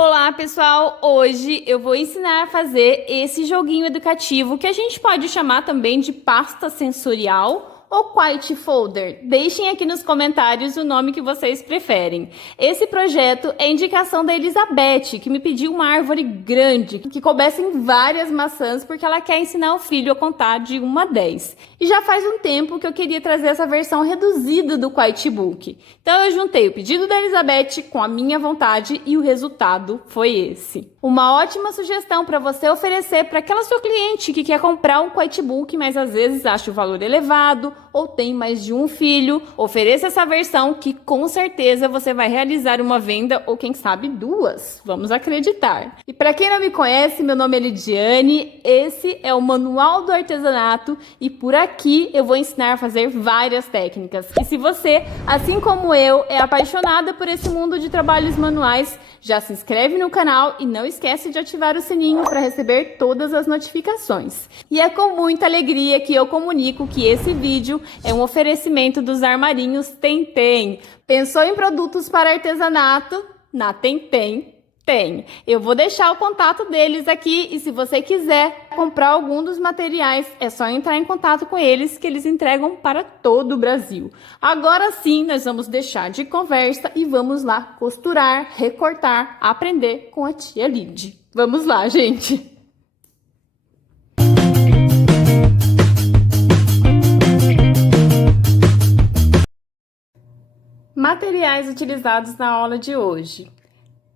Olá, pessoal! Hoje eu vou ensinar a fazer esse joguinho educativo que a gente pode chamar também de pasta sensorial ou Quiet Folder. Deixem aqui nos comentários o nome que vocês preferem. Esse projeto é indicação da Elizabeth, que me pediu uma árvore grande, que coubesse em várias maçãs, porque ela quer ensinar o filho a contar de 1 a 10. E já faz um tempo que eu queria trazer essa versão reduzida do Quiet Book. Então eu juntei o pedido da Elizabeth com a minha vontade e o resultado foi esse. Uma ótima sugestão para você oferecer para aquela sua cliente que quer comprar um Quiet Book, mas às vezes acha o valor elevado ou tem mais de um filho. Ofereça essa versão que com certeza você vai realizar uma venda ou quem sabe duas. Vamos acreditar. E para quem não me conhece, meu nome é Lidiane, esse é o Manual do Artesanato e por aqui eu vou ensinar a fazer várias técnicas. E se você, assim como eu, é apaixonada por esse mundo de trabalhos manuais, já se inscreve no canal e não esquece de ativar o sininho para receber todas as notificações. E é com muita alegria que eu comunico que esse vídeo é um oferecimento dos armarinhos Tentem. Pensou em produtos para artesanato? Na Tentem tem. Eu vou deixar o contato deles aqui e se você quiser comprar algum dos materiais, é só entrar em contato com eles que eles entregam para todo o Brasil. Agora sim, nós vamos deixar de conversa e vamos lá costurar, recortar, aprender com a tia Lid. Vamos lá, gente! Materiais utilizados na aula de hoje: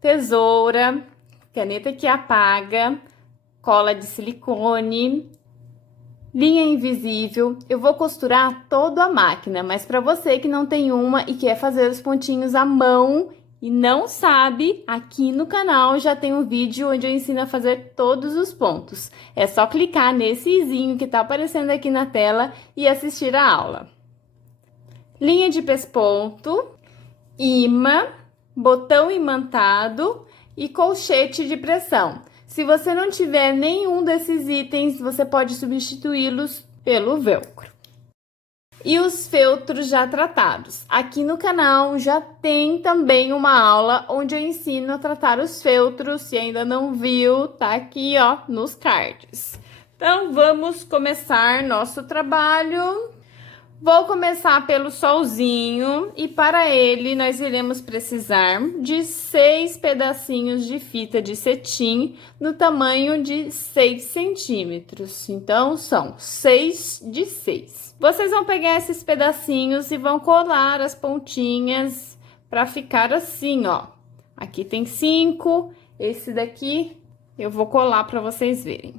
tesoura, caneta que apaga, cola de silicone, linha invisível. Eu vou costurar toda a máquina, mas para você que não tem uma e quer fazer os pontinhos à mão e não sabe, aqui no canal já tem um vídeo onde eu ensino a fazer todos os pontos. É só clicar nesse izinho que está aparecendo aqui na tela e assistir a aula. Linha de pesponto, imã, botão imantado e colchete de pressão. Se você não tiver nenhum desses itens, você pode substituí-los pelo velcro. E os feltros já tratados. Aqui no canal já tem também uma aula onde eu ensino a tratar os feltros. Se ainda não viu, tá aqui, ó, nos cards. Então, vamos começar nosso trabalho. Vou começar pelo solzinho e para ele nós iremos precisar de 6 pedacinhos de fita de cetim no tamanho de 6 centímetros. Então, são 6 de 6. Vocês vão pegar esses pedacinhos e vão colar as pontinhas para ficar assim, ó. Aqui tem 5, esse daqui eu vou colar para vocês verem.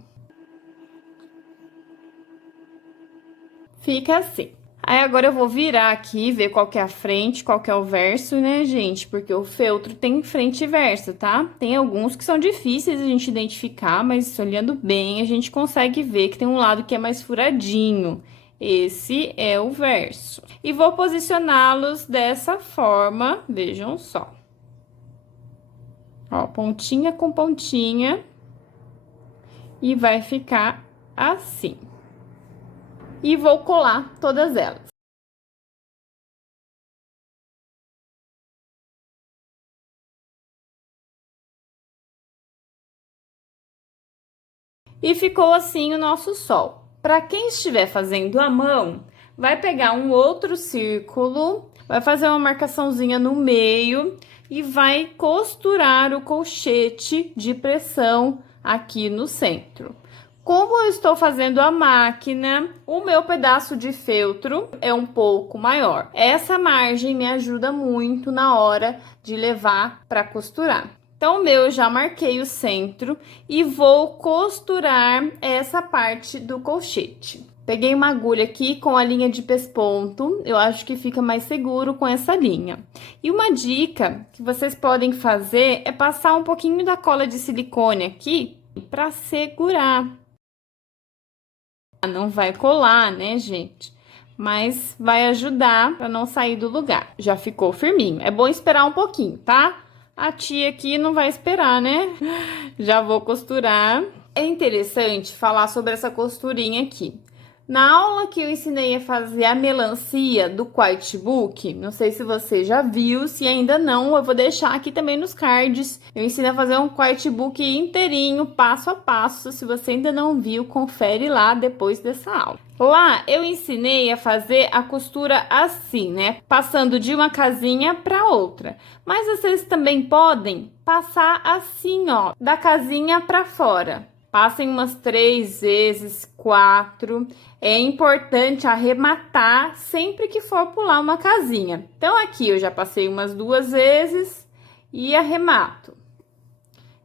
Fica assim. Aí, agora eu vou virar aqui, ver qual que é a frente, qual que é o verso, né, gente? Porque o feltro tem frente e verso, tá? Tem alguns que são difíceis a gente identificar, mas olhando bem, a gente consegue ver que tem um lado que é mais furadinho. Esse é o verso. E vou posicioná-los dessa forma, vejam só. Ó, pontinha com pontinha. E vai ficar assim. E vou colar todas elas. E ficou assim o nosso sol. Para quem estiver fazendo à mão, vai pegar um outro círculo, vai fazer uma marcaçãozinha no meio e vai costurar o colchete de pressão aqui no centro. Como eu estou fazendo a máquina, o meu pedaço de feltro é um pouco maior. Essa margem me ajuda muito na hora de levar para costurar. Então, o meu eu já marquei o centro e vou costurar essa parte do colchete. Peguei uma agulha aqui com a linha de pesponto, eu acho que fica mais seguro com essa linha. E uma dica que vocês podem fazer é passar um pouquinho da cola de silicone aqui para segurar. Não vai colar, né, gente? Mas vai ajudar para não sair do lugar. Já ficou firminho. É bom esperar um pouquinho, tá? A tia aqui não vai esperar, né? Já vou costurar. É interessante falar sobre essa costurinha aqui. Na aula que eu ensinei a fazer a melancia do Quitebook, não sei se você já viu, se ainda não, eu vou deixar aqui também nos cards. Eu ensino a fazer um Quitebook inteirinho, passo a passo. Se você ainda não viu, confere lá depois dessa aula. Lá eu ensinei a fazer a costura assim, né? Passando de uma casinha para outra. Mas vocês também podem passar assim, ó, da casinha para fora. Passem umas 3 vezes, 4. É importante arrematar sempre que for pular uma casinha. Então, aqui eu já passei umas 2 vezes e arremato.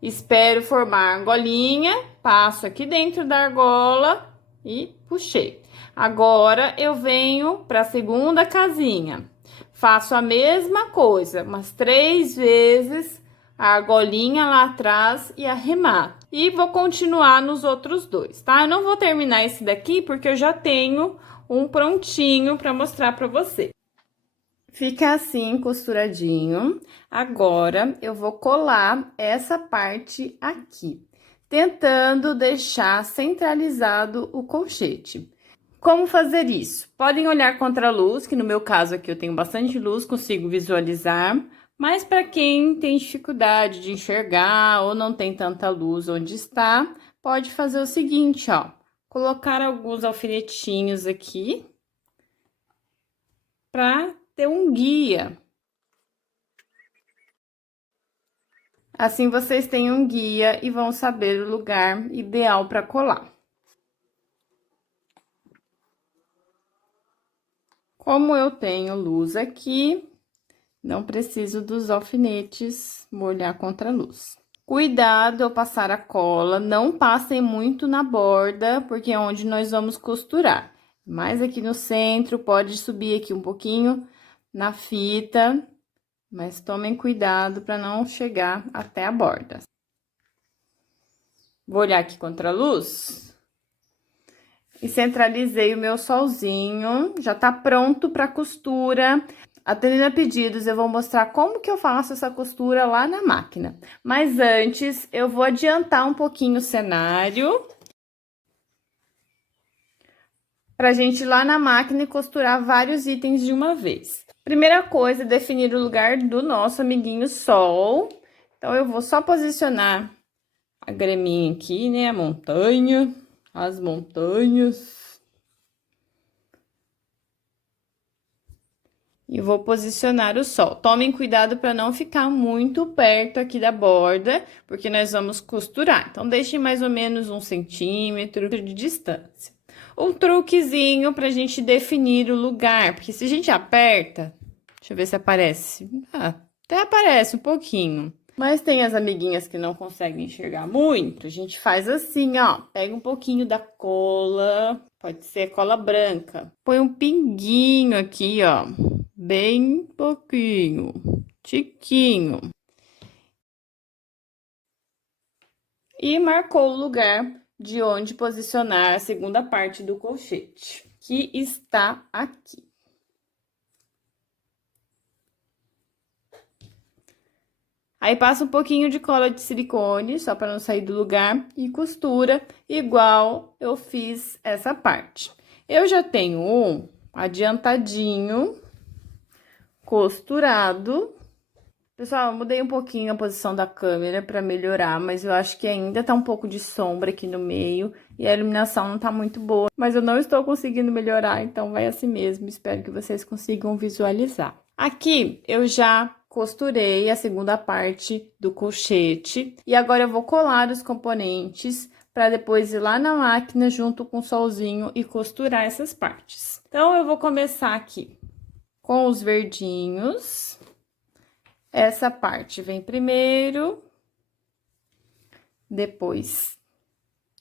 Espero formar a argolinha, passo aqui dentro da argola e puxei. Agora, eu venho para a segunda casinha. Faço a mesma coisa, umas 3 vezes, a argolinha lá atrás e arremato. E vou continuar nos outros dois, tá? Eu não vou terminar esse daqui porque eu já tenho um prontinho para mostrar para você. Fica assim, costuradinho. Agora, eu vou colar essa parte aqui, tentando deixar centralizado o colchete. Como fazer isso? Podem olhar contra a luz, que no meu caso aqui eu tenho bastante luz, consigo visualizar. Mas para quem tem dificuldade de enxergar ou não tem tanta luz onde está, pode fazer o seguinte, ó. Colocar alguns alfinetinhos aqui para ter um guia. Assim vocês têm um guia e vão saber o lugar ideal para colar. Como eu tenho luz aqui, não preciso dos alfinetes molhar contra a luz. Cuidado ao passar a cola, não passem muito na borda, porque é onde nós vamos costurar. Mais aqui no centro, pode subir aqui um pouquinho na fita, mas tomem cuidado para não chegar até a borda. Vou olhar aqui contra a luz. E centralizei o meu solzinho, já tá pronto para costura. Atendendo a pedidos, eu vou mostrar como que eu faço essa costura lá na máquina. Mas antes, eu vou adiantar um pouquinho o cenário pra gente ir lá na máquina e costurar vários itens de uma vez. Primeira coisa, definir o lugar do nosso amiguinho sol. Então, eu vou só posicionar a graminha aqui, né, a montanha, as montanhas. E vou posicionar o sol. Tomem cuidado para não ficar muito perto aqui da borda, porque nós vamos costurar. Então, deixem mais ou menos 1 centímetro de distância. Um truquezinho para a gente definir o lugar, porque se a gente aperta, deixa eu ver se aparece. Até aparece um pouquinho. Mas tem as amiguinhas que não conseguem enxergar muito, a gente faz assim, ó. Pega um pouquinho da cola, pode ser cola branca. Põe um pinguinho aqui, ó. Bem pouquinho, tiquinho. E marcou o lugar de onde posicionar a segunda parte do colchete, que está aqui. Aí, passa um pouquinho de cola de silicone, só para não sair do lugar, e costura igual eu fiz essa parte. Eu já tenho um adiantadinho, costurado. Pessoal, eu mudei um pouquinho a posição da câmera para melhorar, mas eu acho que ainda tá um pouco de sombra aqui no meio e a iluminação não tá muito boa. Mas eu não estou conseguindo melhorar, então vai assim mesmo. Espero que vocês consigam visualizar. Aqui eu já costurei a segunda parte do colchete e agora eu vou colar os componentes para depois ir lá na máquina junto com o solzinho e costurar essas partes. Então, eu vou começar aqui com os verdinhos. Essa parte vem primeiro, depois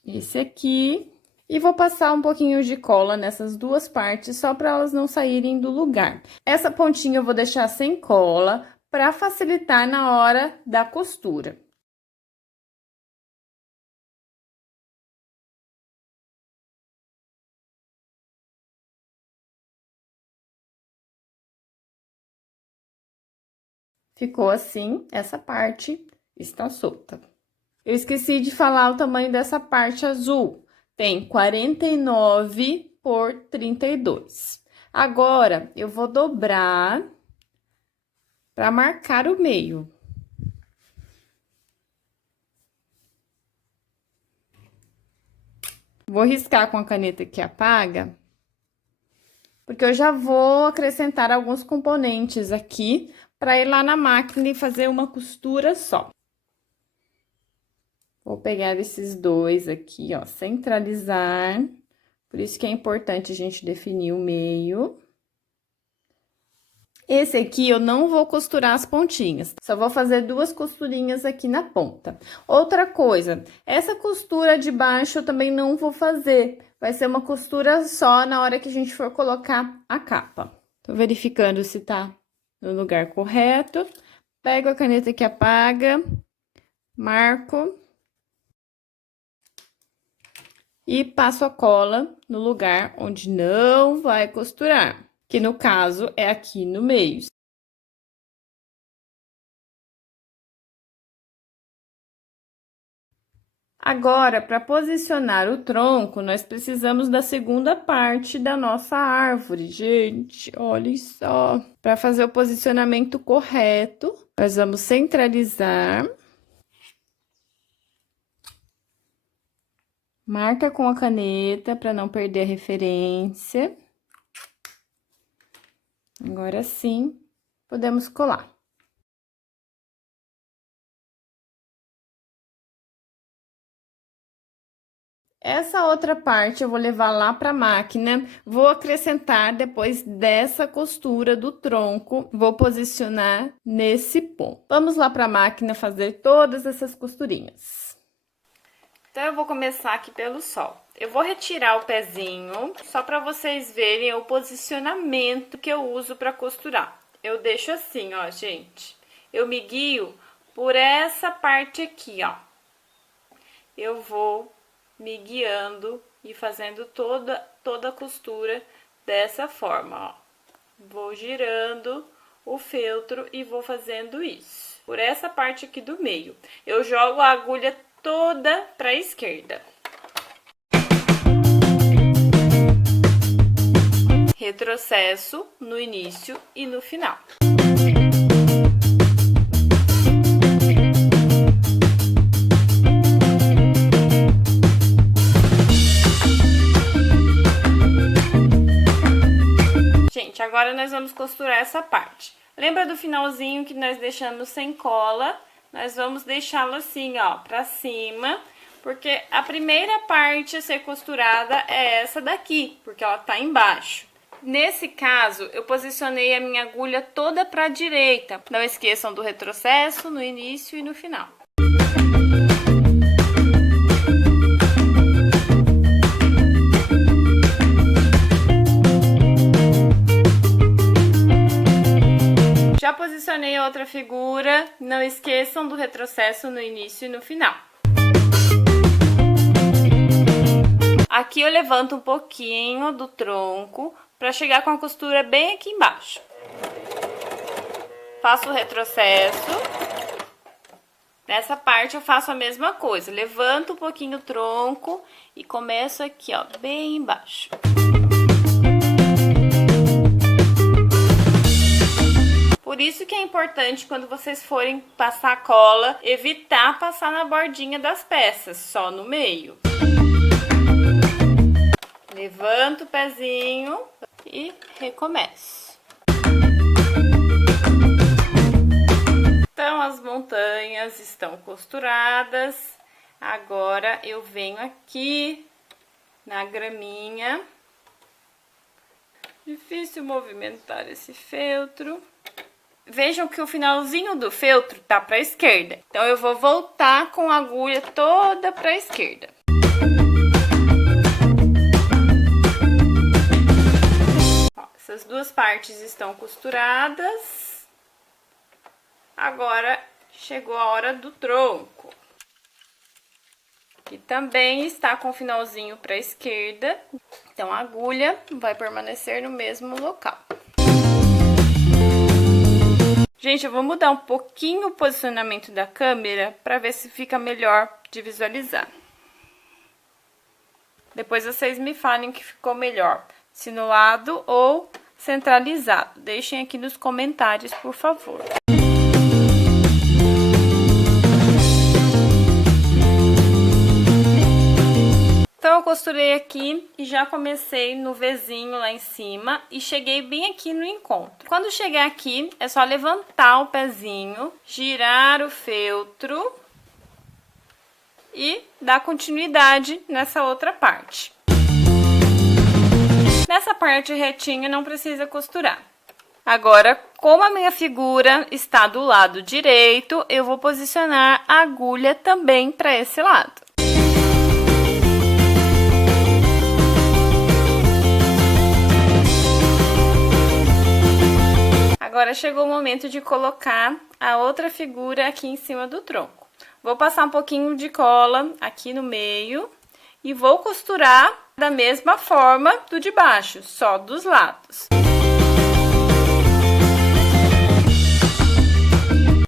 esse aqui. E vou passar um pouquinho de cola nessas duas partes, só para elas não saírem do lugar. Essa pontinha eu vou deixar sem cola, para facilitar na hora da costura. Ficou assim, essa parte está solta. Eu esqueci de falar o tamanho dessa parte azul. Tem 49 por 32. Agora, eu vou dobrar para marcar o meio. Vou riscar com a caneta que apaga, porque eu já vou acrescentar alguns componentes aqui para ir lá na máquina e fazer uma costura só. Vou pegar esses dois aqui, ó, centralizar. Por isso que é importante a gente definir o meio. Esse aqui eu não vou costurar as pontinhas, só vou fazer 2 costurinhas aqui na ponta. Outra coisa, essa costura de baixo eu também não vou fazer, vai ser uma costura só na hora que a gente for colocar a capa. Tô verificando se tá no lugar correto, pego a caneta que apaga, marco e passo a cola no lugar onde não vai costurar, que no caso é aqui no meio. Agora, para posicionar o tronco, nós precisamos da segunda parte da nossa árvore, gente, olha só. Para fazer o posicionamento correto, nós vamos centralizar. Marca com a caneta para não perder a referência. Agora sim, podemos colar. Essa outra parte eu vou levar lá para a máquina, vou acrescentar depois dessa costura do tronco, vou posicionar nesse ponto. Vamos lá para a máquina fazer todas essas costurinhas. Então, eu vou começar aqui pelo sol. Eu vou retirar o pezinho, só para vocês verem o posicionamento que eu uso para costurar. Eu deixo assim, ó, gente. Eu me guio por essa parte aqui, ó. Eu vou me guiando e fazendo toda a costura dessa forma, ó. Vou girando o feltro e vou fazendo isso. Por essa parte aqui do meio. Eu jogo a agulha toda para a esquerda. Retrocesso no início e no final. Gente, agora nós vamos costurar essa parte. Lembra do finalzinho que nós deixamos sem cola? Nós vamos deixá-lo assim, ó, pra cima, porque a primeira parte a ser costurada é essa daqui, porque ela tá embaixo. Nesse caso, eu posicionei a minha agulha toda pra direita. Não esqueçam do retrocesso no início e no final. Já posicionei a outra figura, não esqueçam do retrocesso no início e no final. Aqui eu levanto um pouquinho do tronco para chegar com a costura bem aqui embaixo. Faço o retrocesso. Nessa parte eu faço a mesma coisa, levanto um pouquinho o tronco e começo aqui, ó, bem embaixo. Por isso que é importante, quando vocês forem passar cola, evitar passar na bordinha das peças, só no meio. Levanto o pezinho e recomeço. Então, as montanhas estão costuradas. Agora, eu venho aqui na graminha. Difícil movimentar esse feltro. Vejam que o finalzinho do feltro tá para a esquerda. Então, eu vou voltar com a agulha toda para a esquerda. Ó, essas duas partes estão costuradas. Agora, chegou a hora do tronco. E também está com o finalzinho para a esquerda. Então, a agulha vai permanecer no mesmo local. Gente, eu vou mudar um pouquinho o posicionamento da câmera para ver se fica melhor de visualizar. Depois vocês me falem o que ficou melhor, se no lado ou centralizado. Deixem aqui nos comentários, por favor. Então, eu costurei aqui e já comecei no Vzinho lá em cima e cheguei bem aqui no encontro. Quando chegar aqui, é só levantar o pezinho, girar o feltro e dar continuidade nessa outra parte. Nessa parte retinha não precisa costurar. Agora, como a minha figura está do lado direito, eu vou posicionar a agulha também para esse lado. Agora chegou o momento de colocar a outra figura aqui em cima do tronco. Vou passar um pouquinho de cola aqui no meio e vou costurar da mesma forma do de baixo, só dos lados.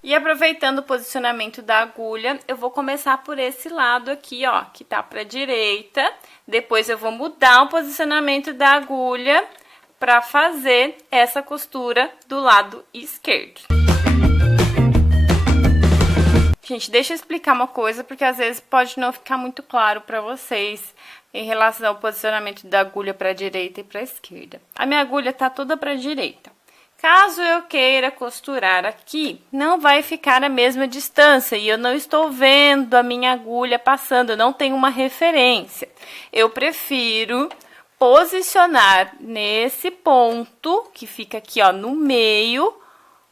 E aproveitando o posicionamento da agulha, eu vou começar por esse lado aqui, ó, que tá pra direita. Depois eu vou mudar o posicionamento da agulha para fazer essa costura do lado esquerdo. Gente, deixa eu explicar uma coisa, porque às vezes pode não ficar muito claro para vocês em relação ao posicionamento da agulha para a direita e para a esquerda. A minha agulha tá toda para a direita. Caso eu queira costurar aqui, não vai ficar a mesma distância e eu não estou vendo a minha agulha passando, eu não tenho uma referência. Eu prefiro posicionar nesse ponto, que fica aqui, ó, no meio,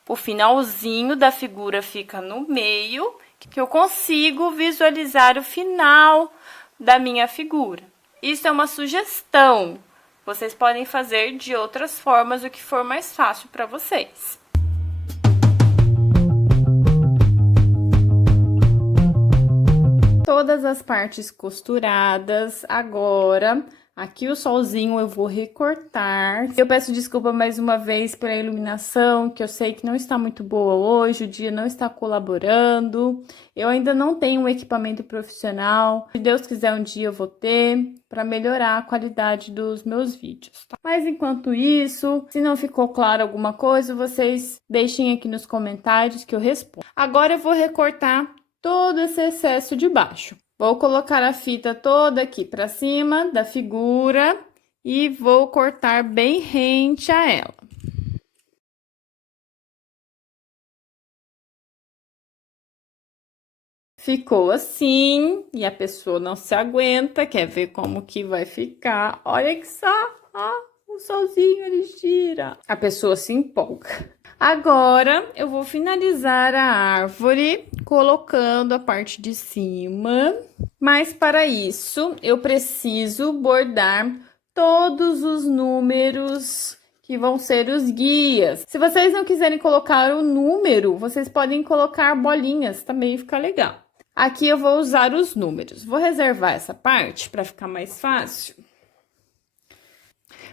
o finalzinho da figura fica no meio, que eu consigo visualizar o final da minha figura. Isso é uma sugestão. Vocês podem fazer de outras formas, o que for mais fácil para vocês. Todas as partes costuradas, agora aqui o solzinho eu vou recortar. Eu peço desculpa mais uma vez pela iluminação, que eu sei que não está muito boa hoje, o dia não está colaborando. Eu ainda não tenho um equipamento profissional. Se Deus quiser, um dia eu vou ter, para melhorar a qualidade dos meus vídeos, tá? Mas enquanto isso, se não ficou claro alguma coisa, vocês deixem aqui nos comentários que eu respondo. Agora eu vou recortar todo esse excesso de baixo. Vou colocar a fita toda aqui para cima da figura e vou cortar bem rente a ela. Ficou assim, e a pessoa não se aguenta, quer ver como que vai ficar. Olha que só, ó, o solzinho ele gira. A pessoa se empolga. Agora, eu vou finalizar a árvore colocando a parte de cima, mas para isso, eu preciso bordar todos os números que vão ser os guias. Se vocês não quiserem colocar o número, vocês podem colocar bolinhas, também fica legal. Aqui eu vou usar os números. Vou reservar essa parte para ficar mais fácil.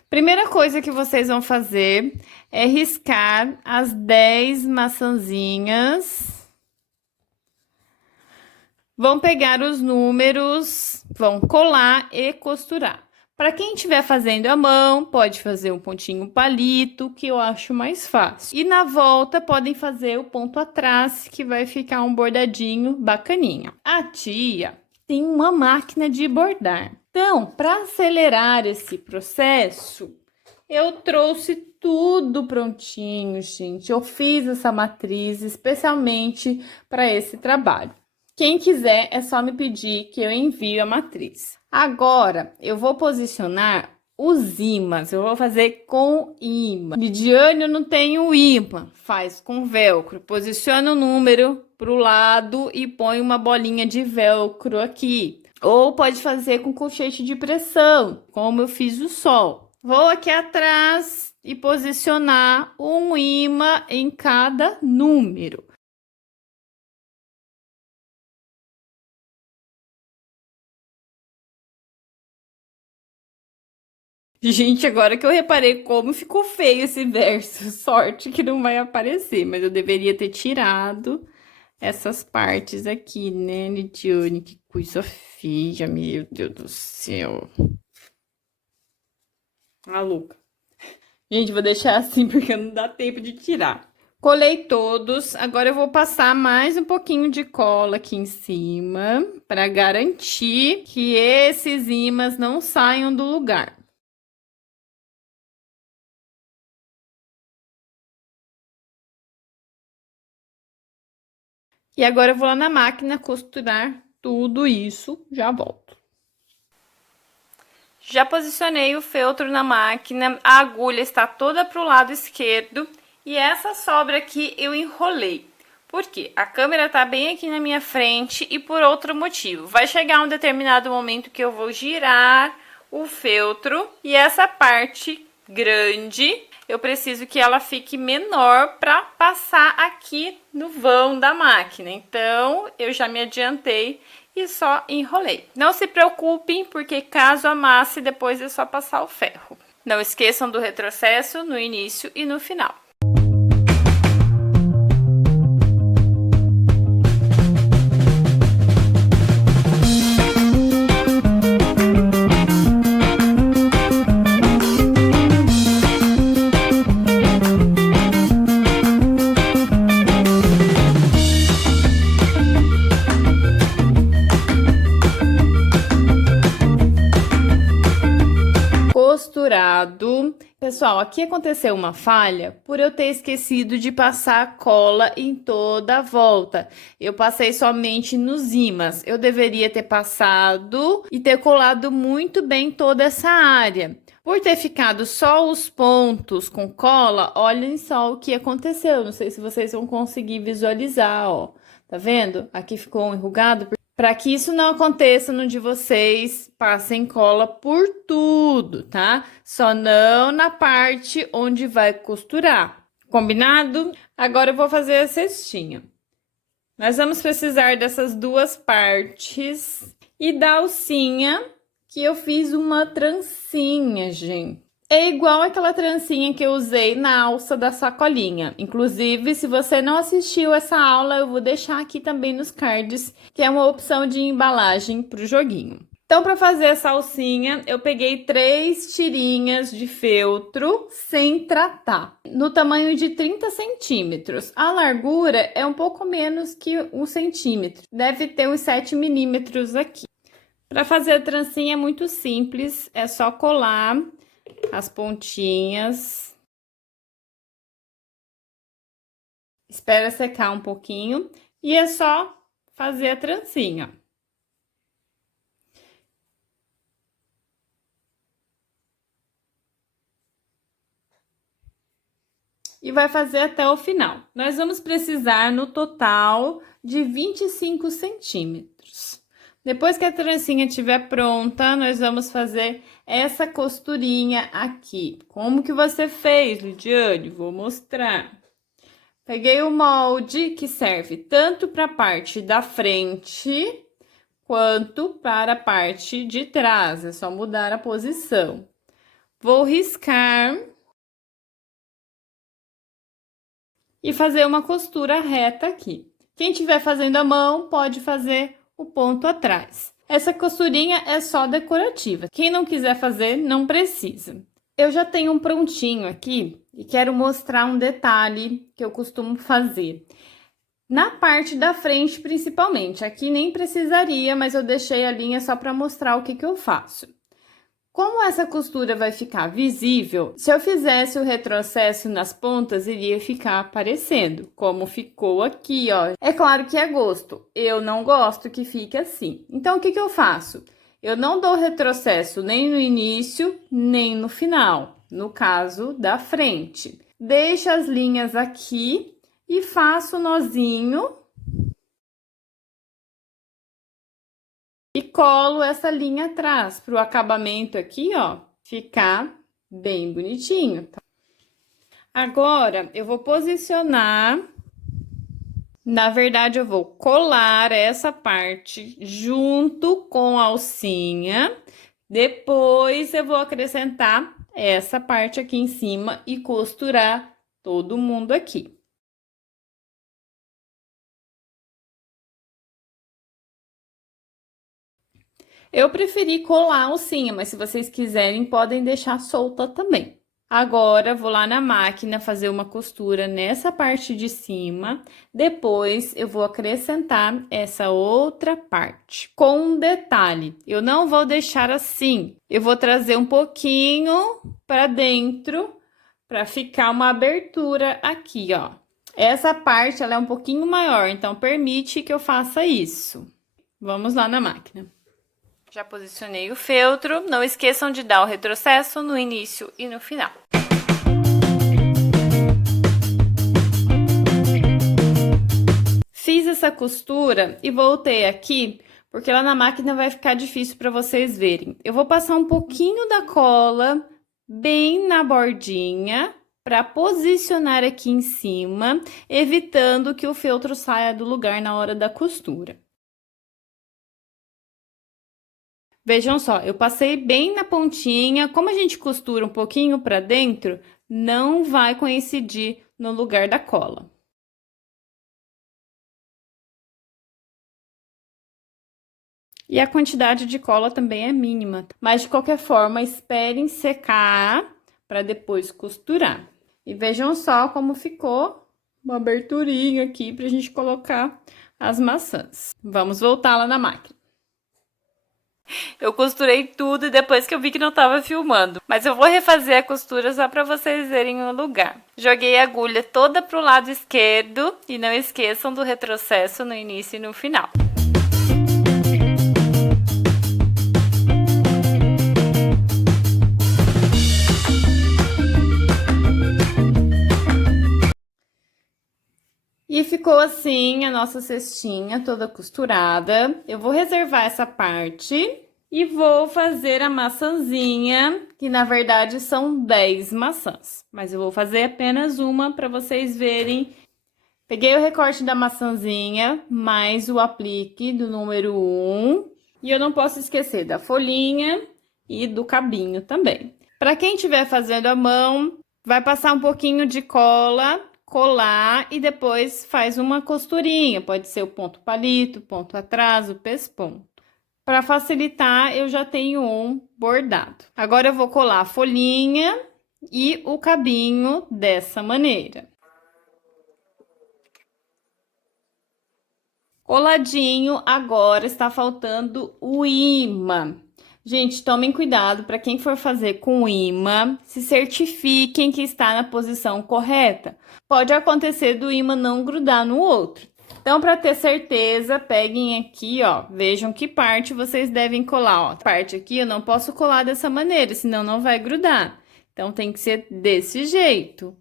Primeira coisa que vocês vão fazer é riscar as 10 maçãzinhas. Vão pegar os números, vão colar e costurar. Para quem estiver fazendo à mão, pode fazer um pontinho palito, que eu acho mais fácil. E na volta, podem fazer o ponto atrás, que vai ficar um bordadinho bacaninha. A tia tem uma máquina de bordar. Então, para acelerar esse processo, eu trouxe tudo prontinho, gente. Eu fiz essa matriz especialmente para esse trabalho. Quem quiser, é só me pedir que eu envio a matriz. Agora, eu vou posicionar os ímãs. Eu vou fazer com imã. Lidiane, eu não tenho imã. Faz com velcro. Posiciona o número para o lado e põe uma bolinha de velcro aqui. Ou pode fazer com colchete de pressão, como eu fiz o sol. Vou aqui atrás e posicionar um imã em cada número. Gente, agora que eu reparei como ficou feio esse verso, sorte que não vai aparecer, mas eu deveria ter tirado essas partes aqui, né, Lidiane? Que coisa feia, meu Deus do céu. Maluca. Gente, vou deixar assim porque não dá tempo de tirar. Colei todos. Agora eu vou passar mais um pouquinho de cola aqui em cima para garantir que esses ímãs não saiam do lugar. E agora eu vou lá na máquina costurar tudo isso, já volto. Já posicionei o feltro na máquina, a agulha está toda para o lado esquerdo e essa sobra aqui eu enrolei. Por quê? A câmera tá bem aqui na minha frente e por outro motivo. Vai chegar um determinado momento que eu vou girar o feltro e essa parte grande eu preciso que ela fique menor para passar aqui no vão da máquina. Então, eu já me adiantei e só enrolei. Não se preocupem, porque caso amasse, depois é só passar o ferro. Não esqueçam do retrocesso no início e no final. Costurado. Pessoal, aqui aconteceu uma falha por eu ter esquecido de passar cola em toda a volta. Eu passei somente nos ímãs. Eu deveria ter passado e ter colado muito bem toda essa área. Por ter ficado só os pontos com cola, olhem só o que aconteceu. Não sei se vocês vão conseguir visualizar, ó. Tá vendo? Aqui ficou enrugado. Para que isso não aconteça no de vocês, passem cola por tudo, tá? Só não na parte onde vai costurar. Combinado? Agora eu vou fazer a cestinha. Nós vamos precisar dessas duas partes e da alcinha, que eu fiz uma trancinha, gente. É igual aquela trancinha que eu usei na alça da sacolinha. Inclusive, se você não assistiu essa aula, eu vou deixar aqui também nos cards, que é uma opção de embalagem para o joguinho. Então, para fazer essa alcinha, eu peguei 3 tirinhas de feltro sem tratar, no tamanho de 30 centímetros. A largura é um pouco menos que 1 centímetro, deve ter uns 7 milímetros aqui. Para fazer a trancinha é muito simples, é só colar as pontinhas. Espera secar um pouquinho e é só fazer a trancinha. E vai fazer até o final. Nós vamos precisar no total de 25 centímetros. Depois que a trancinha estiver pronta, nós vamos fazer essa costurinha aqui. Como que você fez, Lidiane? Vou mostrar. Peguei o molde que serve tanto para a parte da frente quanto para a parte de trás. É só mudar a posição. Vou riscar e fazer uma costura reta aqui. Quem estiver fazendo a mão, pode fazer o ponto atrás. Essa costurinha é só decorativa. Quem não quiser fazer, não precisa. Eu já tenho um prontinho aqui e quero mostrar um detalhe que eu costumo fazer. Na parte da frente, principalmente. Aqui nem precisaria, mas eu deixei a linha só para mostrar o que eu faço. Como essa costura vai ficar visível, se eu fizesse o retrocesso nas pontas, iria ficar aparecendo, como ficou aqui, ó. É claro que é gosto, eu não gosto que fique assim. Então, o que eu faço? Eu não dou retrocesso nem no início, nem no final, no caso da frente. Deixo as linhas aqui e faço o nozinho. E colo essa linha atrás, para o acabamento aqui, ó, ficar bem bonitinho, tá? Agora, eu vou posicionar, na verdade, eu vou colar essa parte junto com a alcinha, depois eu vou acrescentar essa parte aqui em cima e costurar todo mundo aqui. Eu preferi colar a alcinha, mas se vocês quiserem, podem deixar solta também. Agora, vou lá na máquina fazer uma costura nessa parte de cima. Depois, eu vou acrescentar essa outra parte. Com um detalhe, eu não vou deixar assim. Eu vou trazer um pouquinho para dentro, para ficar uma abertura aqui, ó. Essa parte, ela é um pouquinho maior, então permite que eu faça isso. Vamos lá na máquina. Já posicionei o feltro, não esqueçam de dar o retrocesso no início e no final. Fiz essa costura e voltei aqui, porque lá na máquina vai ficar difícil para vocês verem. Eu vou passar um pouquinho da cola bem na bordinha, para posicionar aqui em cima, evitando que o feltro saia do lugar na hora da costura. Vejam só, eu passei bem na pontinha, como a gente costura um pouquinho para dentro, não vai coincidir no lugar da cola. E a quantidade de cola também é mínima, mas de qualquer forma, esperem secar para depois costurar. E vejam só como ficou uma aberturinha aqui para a gente colocar as maçãs. Vamos voltar lá na máquina. Eu costurei tudo depois que eu vi que não tava filmando. Mas eu vou refazer a costura só para vocês verem o lugar. Joguei a agulha toda pro lado esquerdo e não esqueçam do retrocesso no início e no final. E ficou assim a nossa cestinha toda costurada. Eu vou reservar essa parte e vou fazer a maçãzinha, que na verdade são 10 maçãs. Mas eu vou fazer apenas uma para vocês verem. Peguei o recorte da maçãzinha, mais o aplique do número 1. E eu não posso esquecer da folhinha e do cabinho também. Para quem estiver fazendo à mão, vai passar um pouquinho de cola, colar e depois faz uma costurinha. Pode ser o ponto palito, ponto atrás, o pesponto. Para facilitar, eu já tenho um bordado. Agora eu vou colar a folhinha e o cabinho dessa maneira. Coladinho, agora está faltando o imã. Gente, tomem cuidado para quem for fazer com imã, se certifiquem que está na posição correta. Pode acontecer do imã não grudar no outro. Então, para ter certeza, peguem aqui, ó, vejam que parte vocês devem colar, ó. Parte aqui eu não posso colar dessa maneira, senão não vai grudar. Então, tem que ser desse jeito.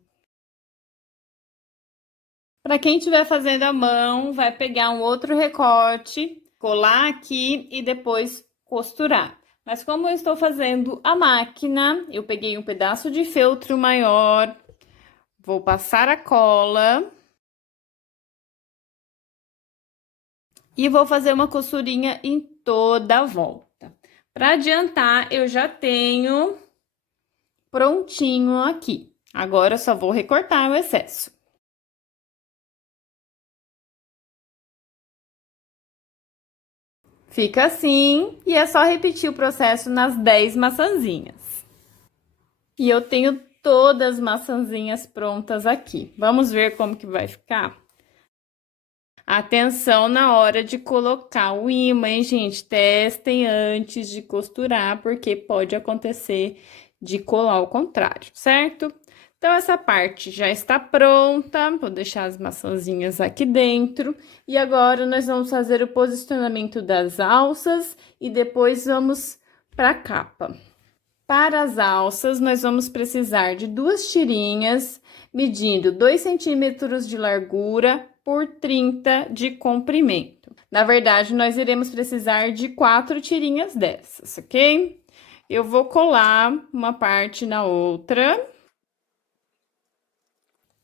Para quem estiver fazendo à mão, vai pegar um outro recorte, colar aqui e depois costurar. Mas como eu estou fazendo a máquina, eu peguei um pedaço de feltro maior, vou passar a cola e vou fazer uma costurinha em toda a volta. Para adiantar, eu já tenho prontinho aqui. Agora, eu só vou recortar o excesso. Fica assim, e é só repetir o processo nas 10 maçãzinhas. E eu tenho todas as maçãzinhas prontas aqui. Vamos ver como que vai ficar? Atenção na hora de colocar o imã, hein, gente? Testem antes de costurar, porque pode acontecer de colar ao contrário, certo? Então, essa parte já está pronta, vou deixar as maçãzinhas aqui dentro. E agora, nós vamos fazer o posicionamento das alças e depois vamos para a capa. Para as alças, nós vamos precisar de 2 tirinhas, medindo 2 centímetros de largura por 30 de comprimento. Na verdade, nós iremos precisar de 4 tirinhas dessas, ok? Eu vou colar uma parte na outra.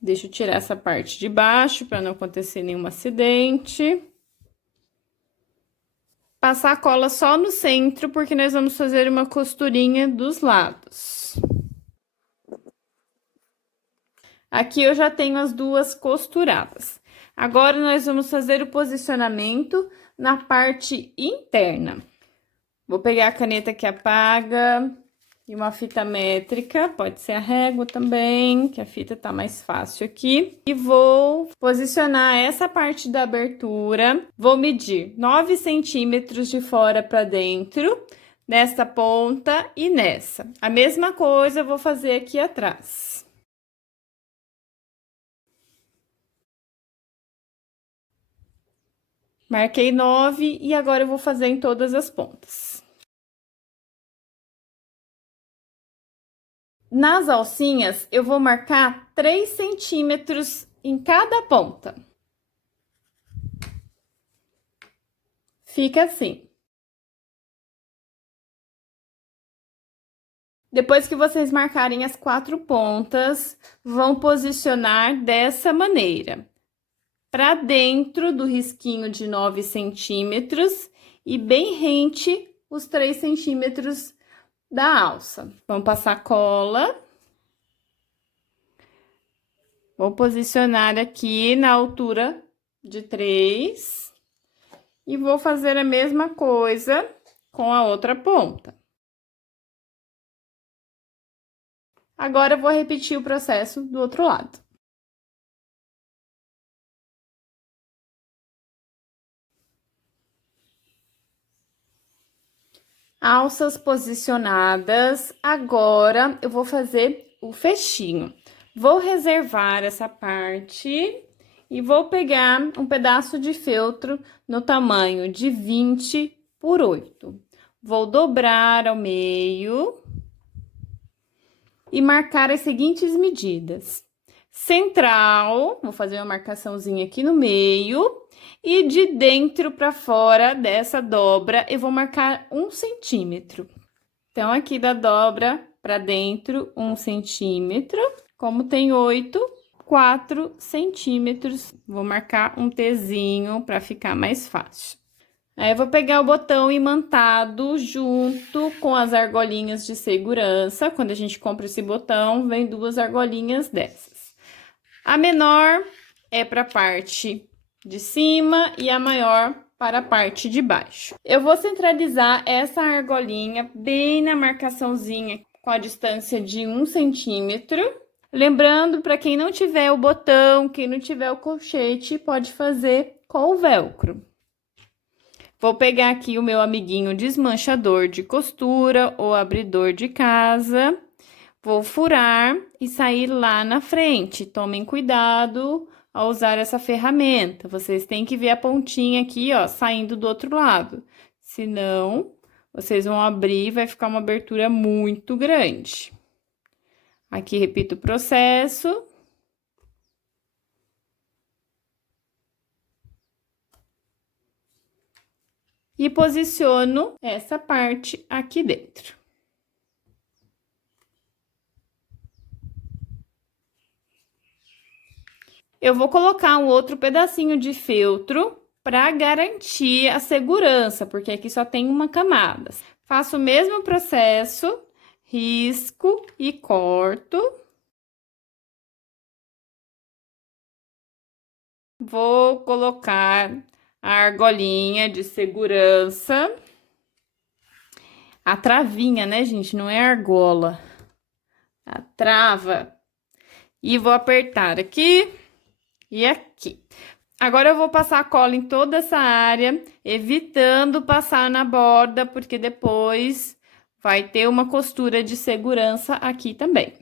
Deixa eu tirar essa parte de baixo para não acontecer nenhum acidente. Passar a cola só no centro, porque nós vamos fazer uma costurinha dos lados. Aqui eu já tenho as 2 costuradas. Agora, nós vamos fazer o posicionamento na parte interna. Vou pegar a caneta que apaga e uma fita métrica, pode ser a régua também, que a fita tá mais fácil aqui. E vou posicionar essa parte da abertura, vou medir 9 centímetros de fora para dentro, nessa ponta e nessa. A mesma coisa eu vou fazer aqui atrás. Marquei 9 e agora eu vou fazer em todas as pontas. Nas alcinhas, eu vou marcar 3 centímetros em cada ponta. Fica assim. Depois que vocês marcarem as 4 pontas, vão posicionar dessa maneira. Para dentro do risquinho de 9 centímetros e bem rente os 3 centímetros da alça. Vamos passar cola. Vou posicionar aqui na altura de 3 e vou fazer a mesma coisa com a outra ponta. Agora, eu vou repetir o processo do outro lado. Alças posicionadas, agora eu vou fazer o fechinho. Vou reservar essa parte e vou pegar um pedaço de feltro no tamanho de 20 por 8. Vou dobrar ao meio e marcar as seguintes medidas. Central, vou fazer uma marcaçãozinha aqui no meio. E de dentro para fora dessa dobra, eu vou marcar 1 centímetro. Então, aqui da dobra para dentro, 1 centímetro. Como tem 8, 4 centímetros. Vou marcar um Tzinho para ficar mais fácil. Aí, eu vou pegar o botão imantado junto com as argolinhas de segurança. Quando a gente compra esse botão, vem 2 argolinhas dessas. A menor é para a parte de cima e a maior para a parte de baixo. Eu vou centralizar essa argolinha bem na marcaçãozinha com a distância de 1 centímetro. Lembrando, para quem não tiver o botão, quem não tiver o colchete, pode fazer com o velcro. Vou pegar aqui o meu amiguinho desmanchador de costura ou abridor de casa. Vou furar e sair lá na frente. Tomem cuidado ao usar essa ferramenta. Vocês têm que ver a pontinha aqui, ó, saindo do outro lado. Senão, vocês vão abrir e vai ficar uma abertura muito grande. Aqui, repito o processo. E posiciono essa parte aqui dentro. Eu vou colocar um outro pedacinho de feltro para garantir a segurança, porque aqui só tem uma camada. Faço o mesmo processo, risco e corto. Vou colocar a argolinha de segurança. A travinha, né, gente? Não é argola. A trava. E vou apertar aqui e aqui. Agora, eu vou passar cola em toda essa área, evitando passar na borda, porque depois vai ter uma costura de segurança aqui também.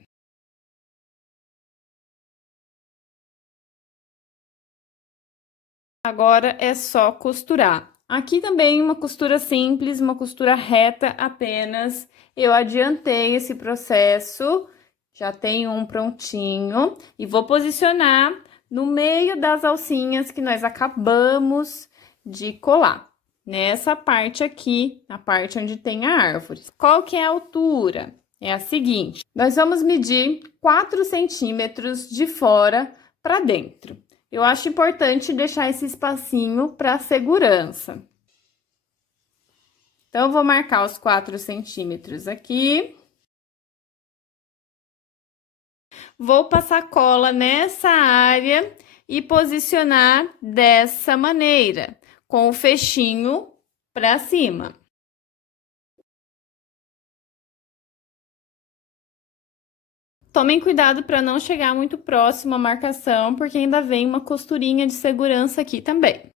Agora, é só costurar. Aqui também uma costura simples, uma costura reta apenas. Eu adiantei esse processo, já tenho um prontinho. E vou posicionar no meio das alcinhas que nós acabamos de colar. Nessa parte aqui, na parte onde tem a árvore. Qual que é a altura? É a seguinte, nós vamos medir 4 centímetros de fora para dentro. Eu acho importante deixar esse espacinho para segurança. Então, eu vou marcar os 4 centímetros aqui. Vou passar cola nessa área e posicionar dessa maneira, com o fechinho para cima. Tomem cuidado para não chegar muito próximo à marcação, porque ainda vem uma costurinha de segurança aqui também.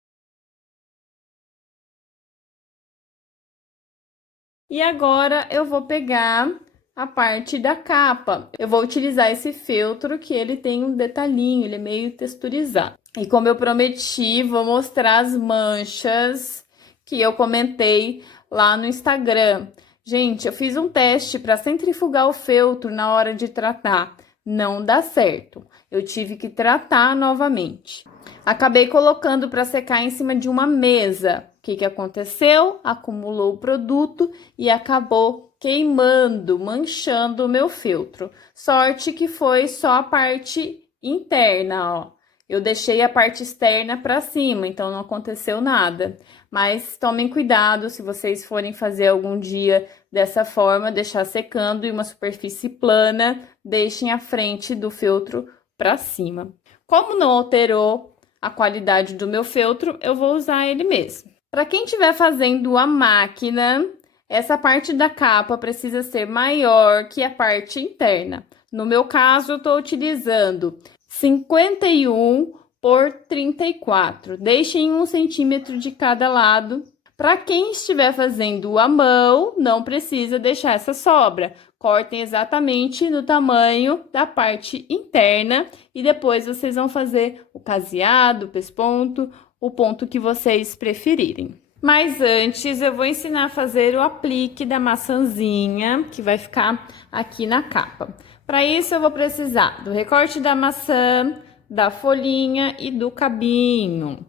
E agora eu vou pegar a parte da capa. Eu vou utilizar esse feltro que ele tem um detalhinho, ele é meio texturizado. E como eu prometi, vou mostrar as manchas que eu comentei lá no Instagram. Gente, eu fiz um teste para centrifugar o feltro na hora de tratar. Não dá certo. Eu tive que tratar novamente. Acabei colocando para secar em cima de uma mesa. O que aconteceu? Acumulou o produto e acabou queimando, manchando o meu feltro. Sorte que foi só a parte interna, ó. Eu deixei a parte externa para cima, então não aconteceu nada. Mas tomem cuidado se vocês forem fazer algum dia dessa forma, deixar secando em uma superfície plana, deixem a frente do feltro para cima. Como não alterou a qualidade do meu feltro, eu vou usar ele mesmo. Para quem estiver fazendo a máquina, essa parte da capa precisa ser maior que a parte interna. No meu caso, eu estou utilizando 51 por 34. Deixem 1 centímetro de cada lado. Para quem estiver fazendo à mão, não precisa deixar essa sobra. Cortem exatamente no tamanho da parte interna e depois vocês vão fazer o caseado, o pesponto, o ponto que vocês preferirem. Mas antes eu vou ensinar a fazer o aplique da maçãzinha, que vai ficar aqui na capa. Para isso eu vou precisar do recorte da maçã, da folhinha e do cabinho.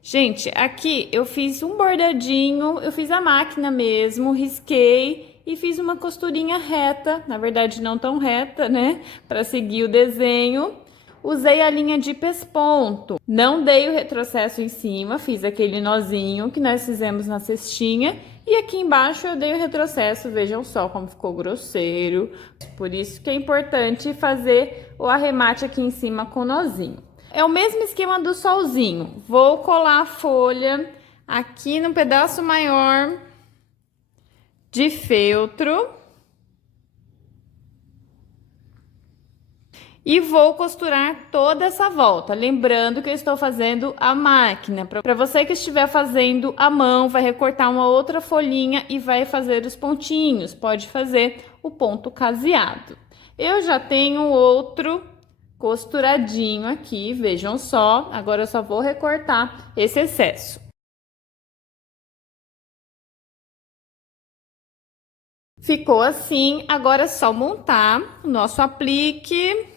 Gente, aqui eu fiz um bordadinho, eu fiz a máquina mesmo, risquei e fiz uma costurinha reta, na verdade não tão reta, né? Para seguir o desenho. Usei a linha de pesponto, não dei o retrocesso em cima, fiz aquele nozinho que nós fizemos na cestinha. E aqui embaixo eu dei o retrocesso, vejam só como ficou grosseiro. Por isso que é importante fazer o arremate aqui em cima com nozinho. É o mesmo esquema do solzinho. Vou colar a folha aqui no pedaço maior de feltro. E vou costurar toda essa volta, lembrando que eu estou fazendo a máquina. Para você que estiver fazendo à mão, vai recortar uma outra folhinha e vai fazer os pontinhos. Pode fazer o ponto caseado. Eu já tenho outro costuradinho aqui, vejam só. Agora eu só vou recortar esse excesso. Ficou assim, agora é só montar o nosso aplique.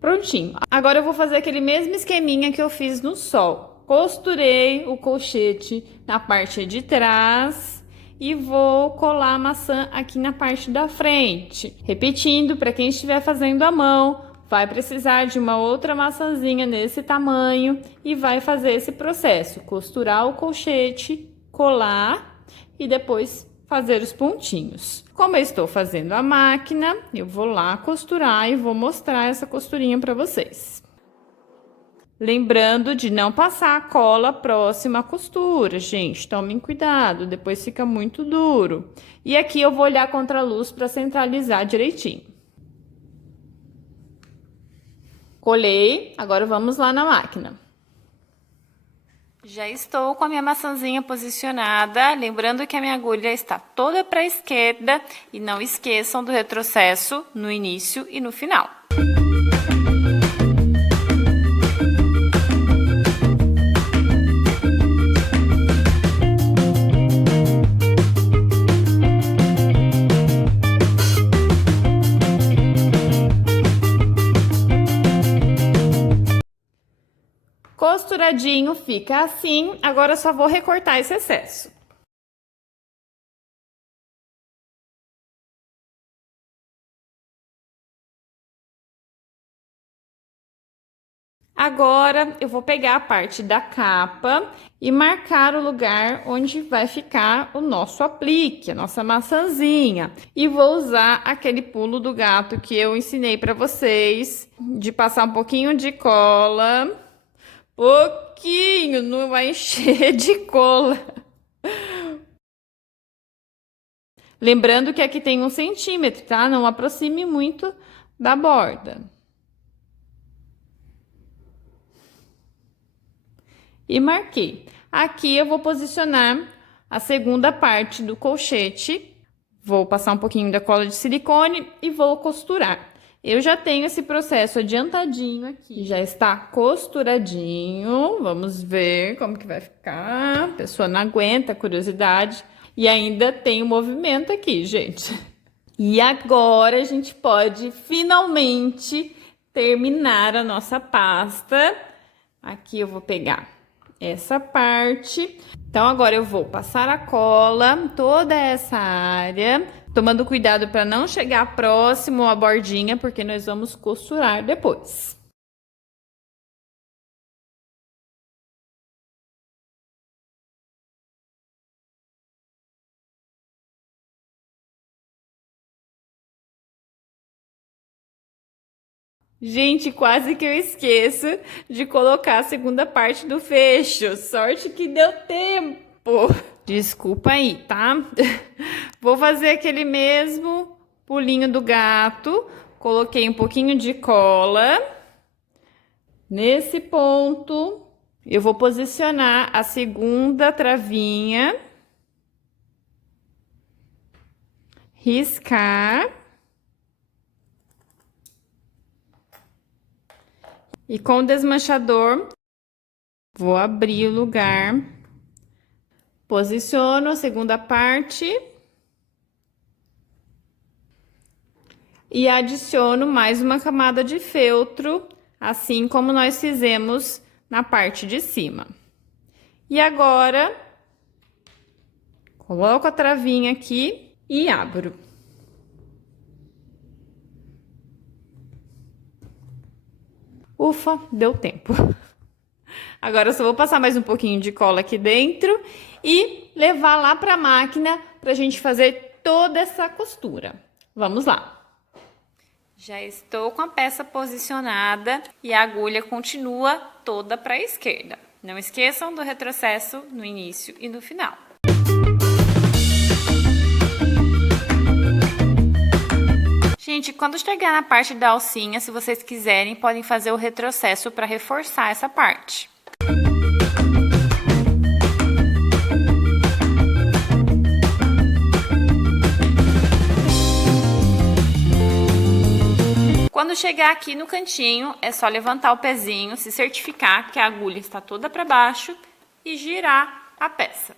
Prontinho. Agora eu vou fazer aquele mesmo esqueminha que eu fiz no sol. Costurei o colchete na parte de trás e vou colar a maçã aqui na parte da frente. Repetindo, para quem estiver fazendo à mão, vai precisar de uma outra maçãzinha nesse tamanho e vai fazer esse processo. Costurar o colchete, colar e depois fazer os pontinhos. Como eu estou fazendo a máquina, eu vou lá costurar e vou mostrar essa costurinha para vocês. Lembrando de não passar a cola próxima à costura, gente. Tomem cuidado, depois fica muito duro. E aqui eu vou olhar contra a luz para centralizar direitinho. Colei, agora vamos lá na máquina. Já estou com a minha maçãzinha posicionada, lembrando que a minha agulha está toda para a esquerda e não esqueçam do retrocesso no início e no final. Costuradinho fica assim, agora eu só vou recortar esse excesso. Agora eu vou pegar a parte da capa e marcar o lugar onde vai ficar o nosso aplique, a nossa maçãzinha. E vou usar aquele pulo do gato que eu ensinei para vocês, de passar um pouquinho de cola. Pouquinho, não vai encher de cola. Lembrando que aqui tem 1 centímetro, tá? Não aproxime muito da borda. E marquei. Aqui eu vou posicionar a segunda parte do colchete. Vou passar um pouquinho da cola de silicone e vou costurar. Eu já tenho esse processo adiantadinho aqui. Já está costuradinho. Vamos ver como que vai ficar. A pessoa não aguenta a curiosidade. E ainda tem o movimento aqui, gente. E agora a gente pode finalmente terminar a nossa pasta. Aqui eu vou pegar essa parte. Então, agora eu vou passar a cola toda essa área, tomando cuidado para não chegar próximo à bordinha, porque nós vamos costurar depois. Gente, quase que eu esqueço de colocar a segunda parte do fecho. Sorte que deu tempo. Desculpa aí, tá? Vou fazer aquele mesmo pulinho do gato. Coloquei um pouquinho de cola. Nesse ponto, eu vou posicionar a segunda travinha. Riscar. E com o desmanchador, vou abrir o lugar. Posiciono a segunda parte. E adiciono mais uma camada de feltro, assim como nós fizemos na parte de cima. E agora, coloco a travinha aqui e abro. Ufa, deu tempo. Agora eu só vou passar mais um pouquinho de cola aqui dentro e levar lá para a máquina para a gente fazer toda essa costura. Vamos lá. Já estou com a peça posicionada e a agulha continua toda para a esquerda. Não esqueçam do retrocesso no início e no final. Gente, quando chegar na parte da alcinha, se vocês quiserem, podem fazer o retrocesso para reforçar essa parte. Quando chegar aqui no cantinho, é só levantar o pezinho, se certificar que a agulha está toda para baixo e girar a peça.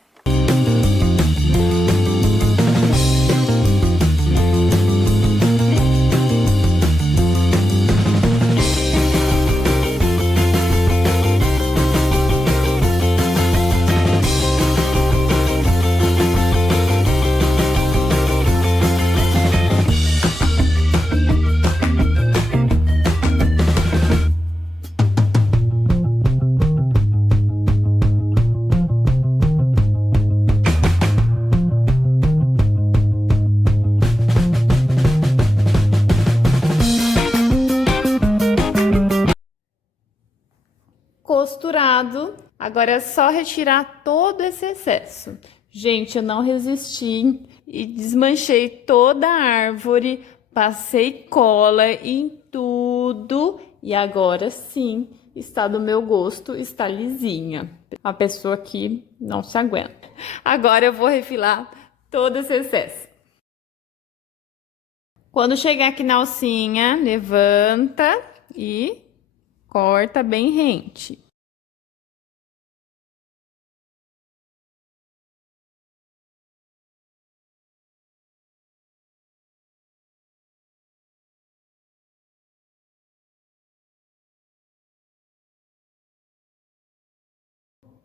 Costurado, agora é só retirar todo esse excesso. Gente, eu não resisti e desmanchei toda a árvore, passei cola em tudo e agora sim está do meu gosto, está lisinha. A pessoa aqui não se aguenta. Agora eu vou refilar todo esse excesso. Quando chegar aqui na alcinha, levanta e corta bem rente.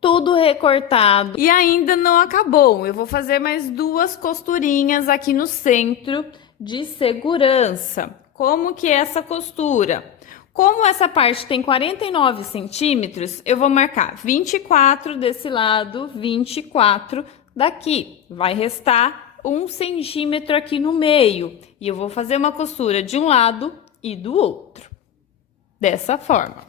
Tudo recortado. E ainda não acabou. Eu vou fazer mais 2 costurinhas aqui no centro de segurança. Como que é essa costura? Como essa parte tem 49 centímetros, eu vou marcar 24 desse lado, 24 daqui. Vai restar 1 centímetro aqui no meio. E eu vou fazer uma costura de um lado e do outro. Dessa forma.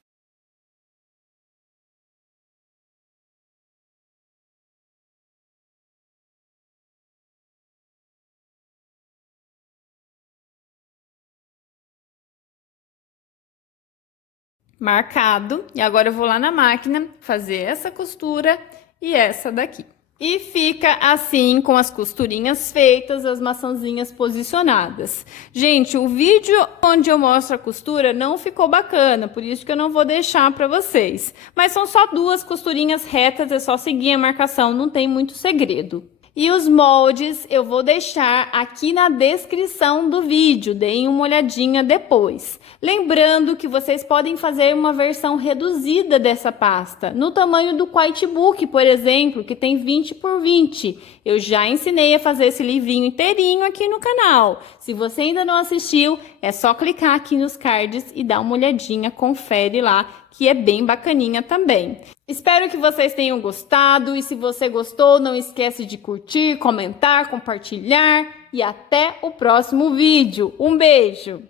marcado. E agora eu vou lá na máquina fazer essa costura e essa daqui. E fica assim, com as costurinhas feitas, as maçãzinhas posicionadas. Gente, o vídeo onde eu mostro a costura não ficou bacana, por isso que eu não vou deixar para vocês. Mas são só 2 costurinhas retas, é só seguir a marcação, não tem muito segredo. E os moldes eu vou deixar aqui na descrição do vídeo, deem uma olhadinha depois. Lembrando que vocês podem fazer uma versão reduzida dessa pasta, no tamanho do Quitebook, por exemplo, que tem 20 por 20. Eu já ensinei a fazer esse livrinho inteirinho aqui no canal. Se você ainda não assistiu, é só clicar aqui nos cards e dar uma olhadinha, confere lá, que é bem bacaninha também. Espero que vocês tenham gostado e se você gostou, não esquece de curtir, comentar, compartilhar e até o próximo vídeo. Um beijo!